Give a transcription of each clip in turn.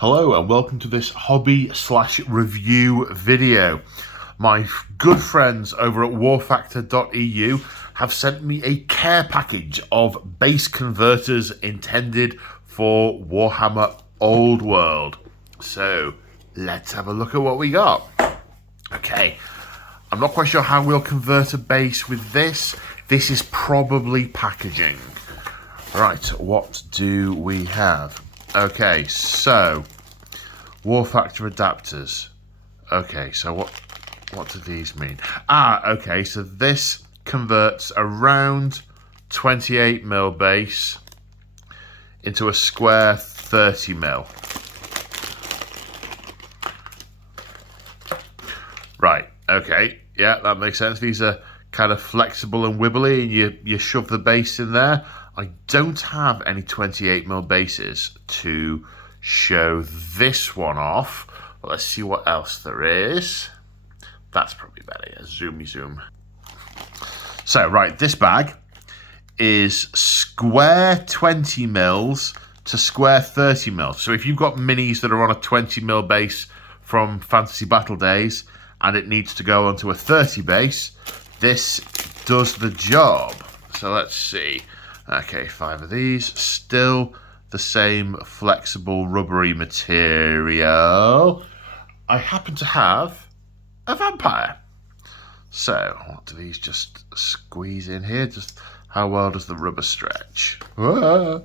Hello and welcome to this hobby/review video. My good friends over at Warfactor.eu have sent me a care package of base converters intended for Warhammer Old World. So let's have a look at what we got. Okay, I'm not quite sure how we'll convert a base with this. This is probably packaging. Right, what do we have? Okay, so Warfactor adapters. Okay, so what do these mean? Okay, so this converts around 28mm base into a square 30mm. Right, okay, yeah, that makes sense. These are kind of flexible and wibbly, and you shove the base in there. I don't have any 28mm bases to show this one off, but let's see what else there is. That's probably better. Yeah, zoomy zoom. So, right, this bag is square 20mm to square 30mm. So if you've got minis that are on a 20mm base from Fantasy Battle Days and it needs to go onto a 30 base, this does the job. So let's see. Okay, 5 of these. Still the same flexible rubbery material. I happen to have a vampire. So, what do these just squeeze in here? Just how well does the rubber stretch? Trying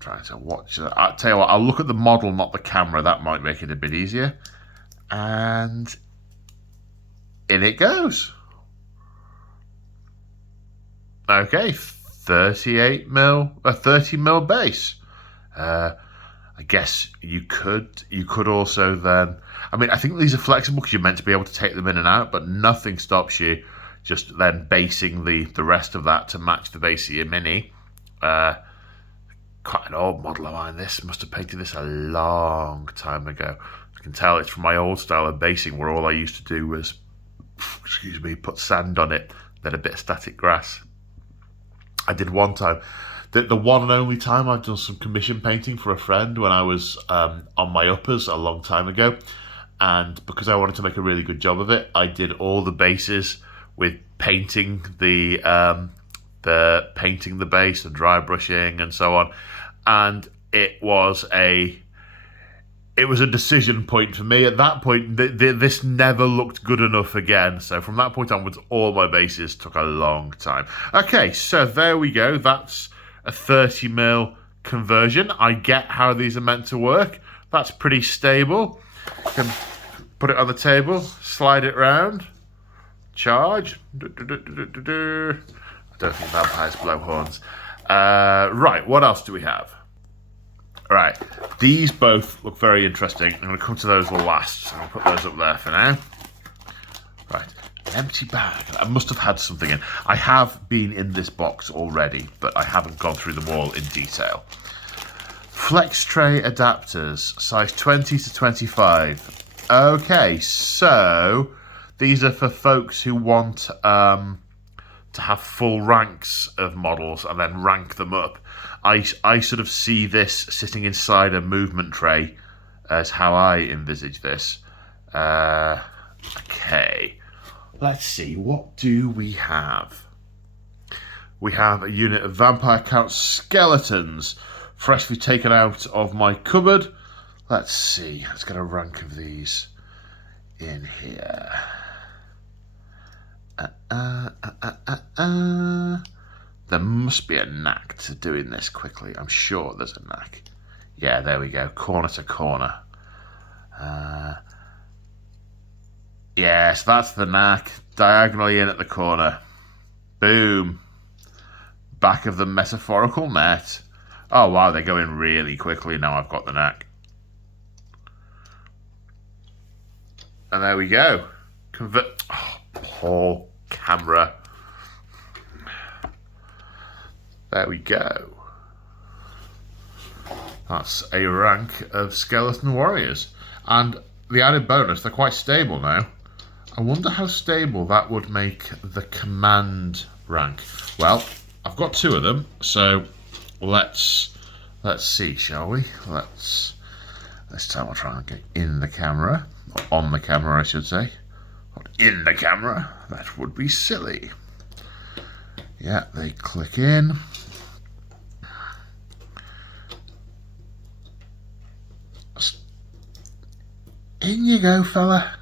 to watch. I'll tell you what, I'll look at the model, not the camera. That might make it a bit easier. And in it goes. Okay, 38mm, a 30mm base. I guess you could also then, I mean, I think these are flexible because you're meant to be able to take them in and out, but nothing stops you just then basing the rest of that to match the base of your mini. Quite an old model of mine, this. Must have painted this a long time ago. I can tell it's from my old style of basing where all I used to do was, put sand on it, then a bit of static grass. I did one time, the one and only time I've done some commission painting for a friend when I was on my uppers a long time ago, and because I wanted to make a really good job of it, I did all the bases with painting the base, the dry brushing, and so on, and it was a decision point for me. At that point, this never looked good enough again. So from that point onwards, all my bases took a long time. Okay, so there we go. That's a 30mm conversion. I get how these are meant to work. That's pretty stable. You can put it on the table, slide it round, charge. I don't think vampires blow horns. Right, what else do we have? Right, these both look very interesting. I'm going to come to those last, so I'll put those up there for now. Right, an empty bag. I must have had something in. I have been in this box already, but I haven't gone through them all in detail. Flex tray adapters, size 20 to 25. Okay, so these are for folks who want to have full ranks of models and then rank them up. I sort of see this sitting inside a movement tray as how I envisage this. Okay, let's see, what do we have? We have a unit of Vampire Count skeletons, freshly taken out of my cupboard. Let's see, let's get a rank of these in here. There must be a knack to doing this quickly. I'm sure there's a knack. Yeah, there we go. Corner to corner. Yes, that's the knack. Diagonally in at the corner. Boom. Back of the metaphorical net. Oh, wow, they're going really quickly now I've got the knack. And there we go. Oh, poor camera. There we go. That's a rank of skeleton warriors. And the added bonus, they're quite stable now. I wonder how stable that would make the command rank. Well, I've got 2 of them, so let's Let's see, shall we? This time I'll try and get in the camera. Or on the camera, I should say. Not in the camera. That would be silly. Yeah, they click in. In you go, fella.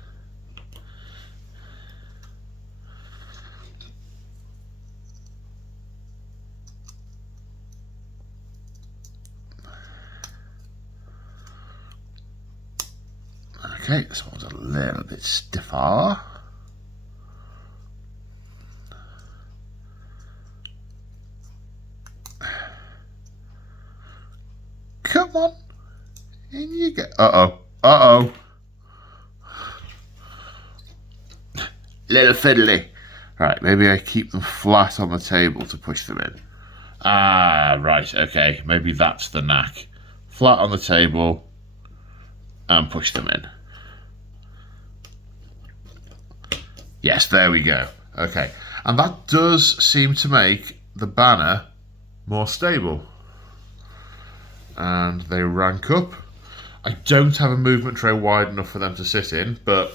Okay, this one's a little bit stiffer. Come on. In you go. Uh-oh. Uh-oh. Little fiddly. Right, maybe I keep them flat on the table to push them in. Ah, right, okay. Maybe that's the knack. Flat on the table and push them in. Yes, there we go. Okay, and that does seem to make the banner more stable. And they rank up. I don't have a movement tray wide enough for them to sit in, but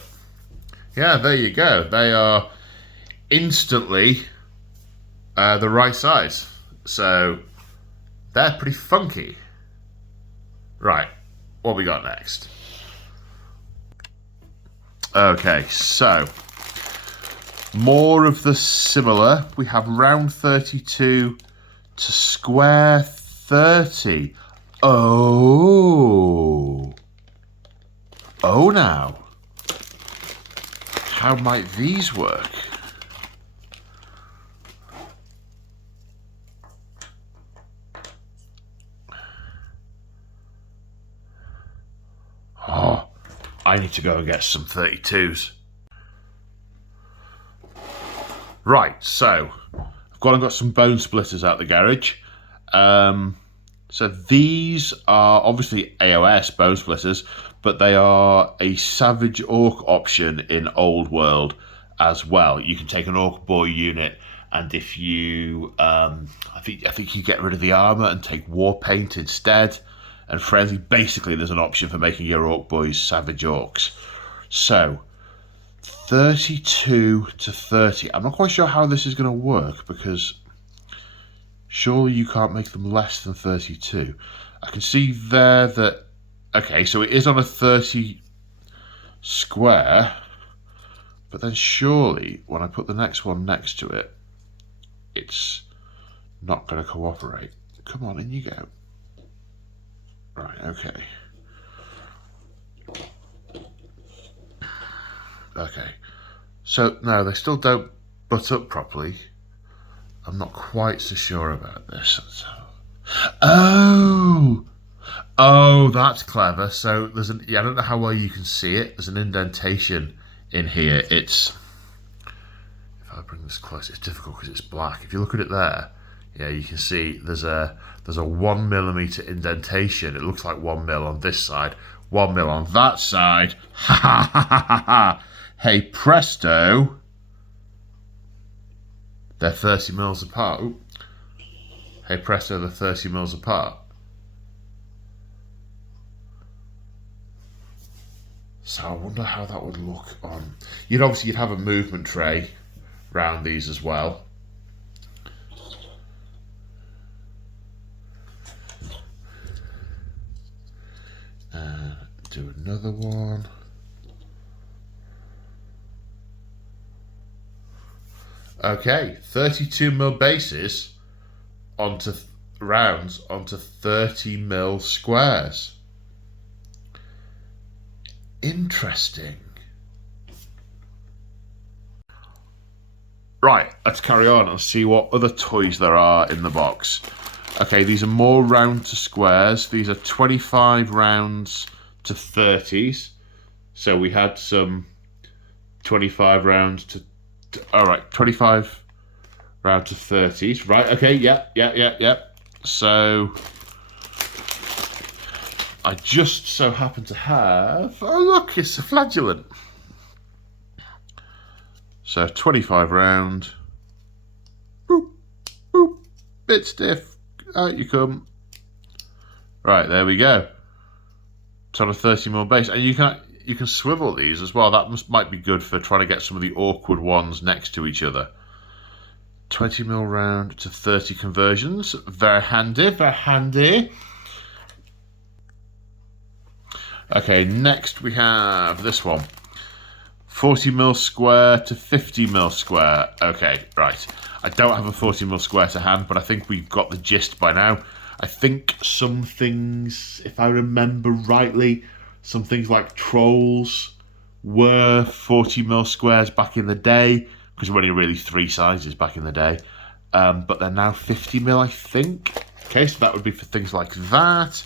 yeah, there you go. They are instantly the right size. So they're pretty funky. Right, what we got next? Okay, so more of the similar. We have round 32 to square 30. Oh. Oh, now. How might these work? Oh, I need to go and get some 32s. Right, so I've gone and got some bone splitters out the garage. So these are obviously AOS bone splitters, but they are a Savage Orc option in Old World as well. You can take an Orc boy unit, and if you, I think you get rid of the armor and take war paint instead. And friendly, basically, there's an option for making your Orc boys Savage Orcs. So 32 to 30. I'm not quite sure how this is going to work, because surely you can't make them less than 32. I can see there that, okay, so it is on a 30 square, but then surely when I put the next one next to it, it's not going to cooperate. Come on, in you go. Right, okay. Okay. So, no, they still don't butt up properly. I'm not quite so sure about this. Oh! Oh, that's clever. So, there's an... Yeah, I don't know how well you can see it. There's an indentation in here. It's... If I bring this close, it's difficult because it's black. If you look at it there, yeah, you can see there's a 1 millimeter indentation. It looks like 1 mil on this side, 1 mil on that side. Ha ha ha ha ha ha! Hey presto! They're 30 mils apart. Ooh. Hey presto, they're 30 mils apart. So I wonder how that would look on. You'd have a movement tray around these as well. Do another one. Okay, 32 mil bases onto rounds onto 30 mil squares. Interesting. Right, let's carry on and see what other toys there are in the box. Okay, these are more round to squares. These are 25 rounds to 30s. So we had some 25 rounds to all right, 25 round to 30s. Right, okay, yeah. So I just so happen to have, oh look, it's a flagellant. So 25 round. Boop, boop, bit stiff. Out you come. Right, there we go. It's on a 30mm base, and you can swivel these as well. That might be good for trying to get some of the awkward ones next to each other. 20mm round to 30 conversions. Very handy, very handy. Okay, next we have this one. 40mm square to 50mm square. Okay, right. I don't have a 40mm square to hand, but I think we've got the gist by now. I think some things, if I remember rightly, some things like trolls were 40mm squares back in the day, because there were only really 3 sizes back in the day. But they're now 50mm, I think. Okay, so that would be for things like that.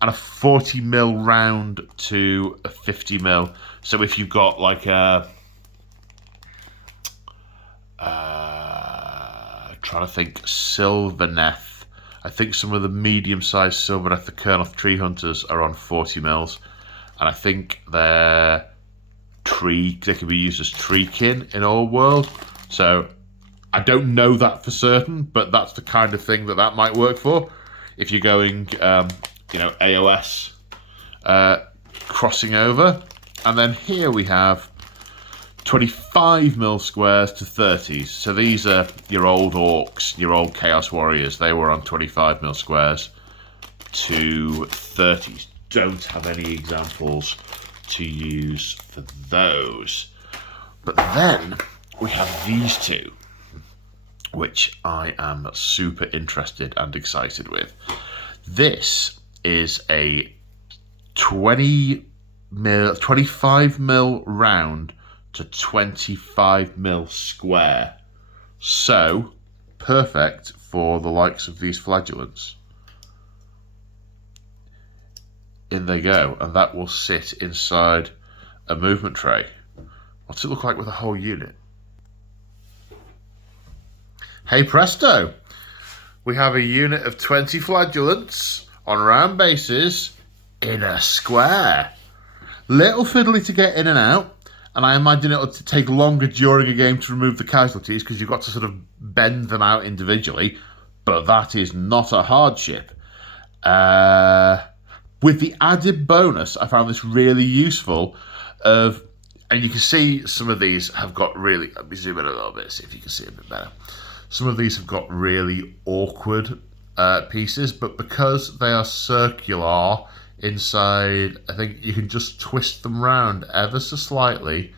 And a 40mm round to a 50mm. So if you've got like a... trying to think, Silverneth. I think some of the medium-sized Silverneth, the Kernoth Tree Hunters, are on 40mm. And I think they can be used as treekin in Old World. So I don't know that for certain, but that's the kind of thing that might work for. If you're going... you know, AOS crossing over. And then here we have 25mm squares to 30s. So these are your old orcs, your old Chaos Warriors. They were on 25mm squares to 30s. Don't have any examples to use for those. But then we have these two, which I am super interested and excited with. This is a 25mm round to 25mm square. So, perfect for the likes of these flagellants. In they go, and that will sit inside a movement tray. What's it look like with a whole unit? Hey presto! We have a unit of 20 flagellants on round bases in a square. Little fiddly to get in and out, and I imagine it'll take longer during a game to remove the casualties because you've got to sort of bend them out individually, but that is not a hardship. With the added bonus, I found this really useful and you can see some of these have got really, let me zoom in a little bit, see if you can see a bit better. Some of these have got really awkward pieces, but because they are circular inside, I think you can just twist them round ever so slightly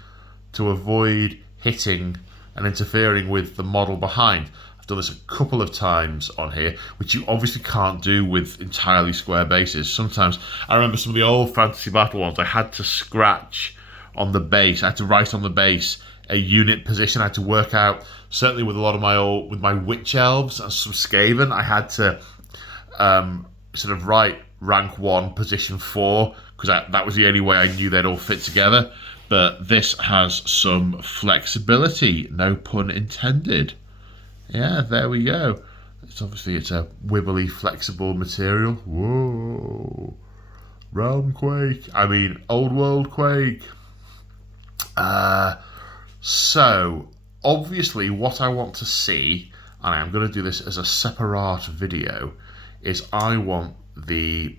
to avoid hitting and interfering with the model behind. I've done this a couple of times on here, which you obviously can't do with entirely square bases. Sometimes, I remember some of the old Fantasy Battle ones, I had to scratch on the base, I had to write on the base a unit position. I had to work out, certainly with a lot of with my Witch Elves and some Skaven, I had to sort of write rank 1, position 4, because that was the only way I knew they'd all fit together. But this has some flexibility, no pun intended. Yeah, there we go. It's a wibbly, flexible material. Whoa. Realm Quake. I mean, Old World Quake. So, obviously, what I want to see, and I'm going to do this as a separate video, is I don't want the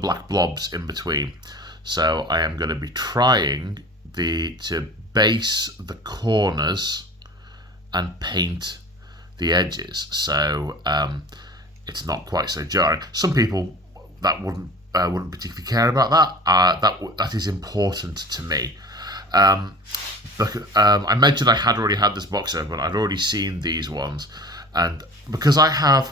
black blobs in between. So I am going to be trying to base the corners and paint the edges, so it's not quite so jarring. Some people that wouldn't particularly care about that. That is important to me. But I mentioned I had already had this box open. I'd already seen these ones, and because I had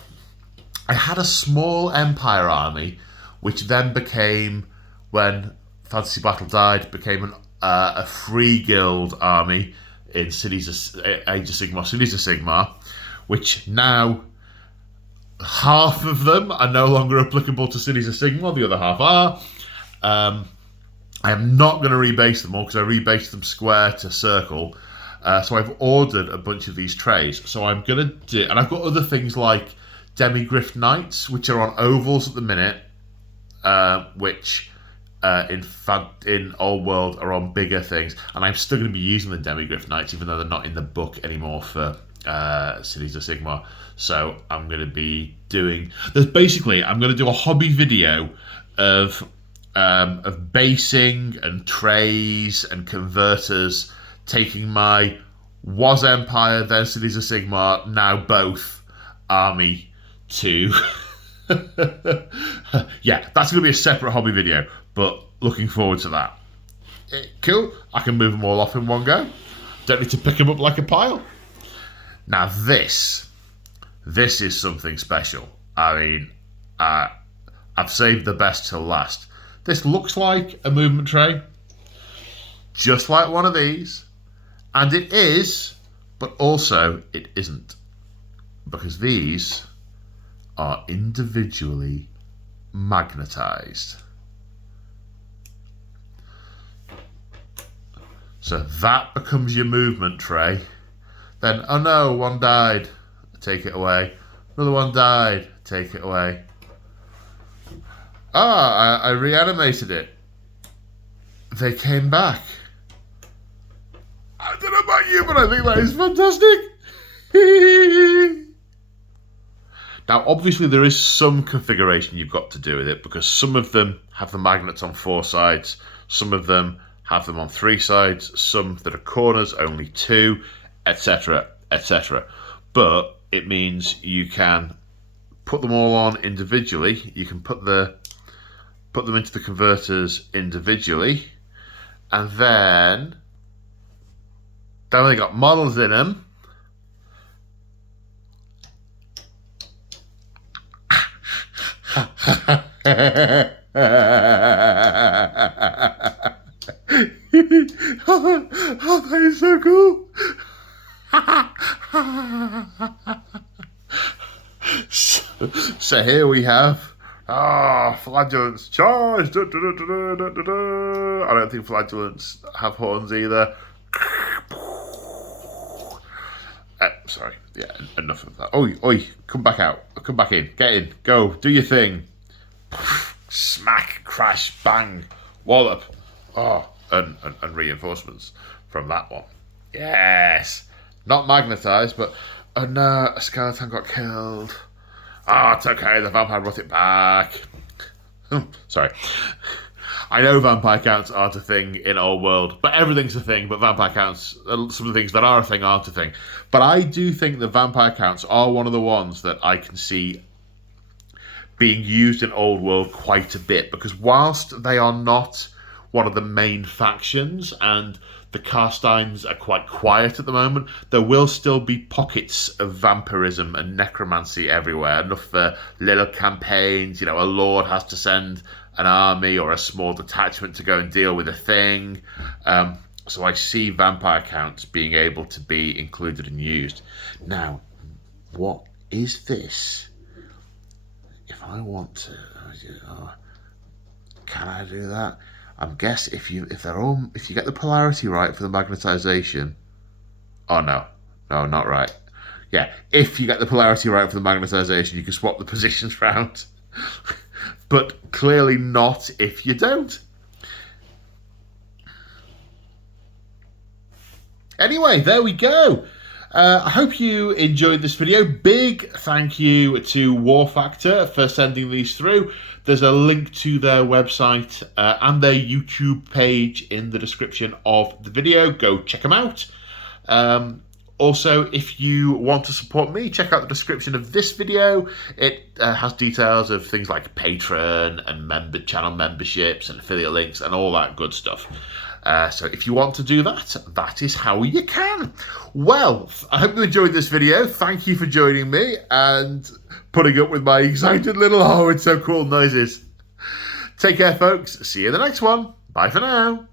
a small Empire army, which then became, when Fantasy Battle died, became a free guild army in Age of Sigmar, which now half of them are no longer applicable to Cities of Sigmar, the other half are. I am not going to rebase them all because I rebased them square to circle. So I've ordered a bunch of these trays. So I'm going to do, and I've got other things like Demigryph Knights, which are on ovals at the minute, which in Old World are on bigger things. And I'm still going to be using the Demigryph Knights, even though they're not in the book anymore for Cities of Sigmar. So I'm going to be doing... I'm going to do a hobby video of basing and trays and converters, taking my was Empire, then Cities of Sigmar, now both army to... yeah, that's going to be a separate hobby video, but looking forward to that. Cool, I can move them all off in one go. Don't need to pick them up like a pile. Now this is something special. I mean, I've saved the best till last. This looks like a movement tray, just like one of these. And it is, but also it isn't. Because these are individually magnetized. So that becomes your movement tray. Then, oh no, one died, take it away. Another one died, take it away. I reanimated it. They came back. I don't know about you, but I think that is fantastic. Now, obviously, there is some configuration you've got to do with it, because some of them have the magnets on 4 sides, some of them have them on 3 sides, some that are corners, only 2, etc., etc. But it means you can put them all on individually. You can put them into the converters individually, and then they got models in them. Oh, that is so cool. So here we have flagellants charge. I don't think flagellants have horns either. Sorry, yeah, enough of that. Oi, come back out, come back in, get in, go, do your thing. Smack, crash, bang, wallop. And reinforcements from that one. Yes, not magnetized, but oh no, a skeleton got killed. It's okay, the vampire brought it back. Sorry. I know vampire counts aren't a thing in Old World, but everything's a thing, but vampire counts, some of the things that are a thing aren't a thing. But I do think that vampire counts are one of the ones that I can see being used in Old World quite a bit, because whilst they are not one of the main factions and the Carsteins are quite quiet at the moment, there will still be pockets of vampirism and necromancy everywhere, enough for little campaigns. You know, a lord has to send an army or a small detachment to go and deal with a thing. So I see vampire counts being able to be included and used. Now, what is this? If I want to, can I do that? I guess if you get the polarity right for the magnetization. Oh no, not right. Yeah, if you get the polarity right for the magnetization, you can swap the positions round. But clearly not if you don't. Anyway, there we go. I hope you enjoyed this video. Big thank you to Warfactor for sending these through. There's a link to their website and their YouTube page in the description of the video. Go check them out. Also, if you want to support me, check out the description of this video. It has details of things like Patreon and channel memberships and affiliate links and all that good stuff. So if you want to do that, that is how you can. Well, I hope you enjoyed this video. Thank you for joining me and putting up with my excited little it's so cool noises. Take care, folks. See you in the next one. Bye for now.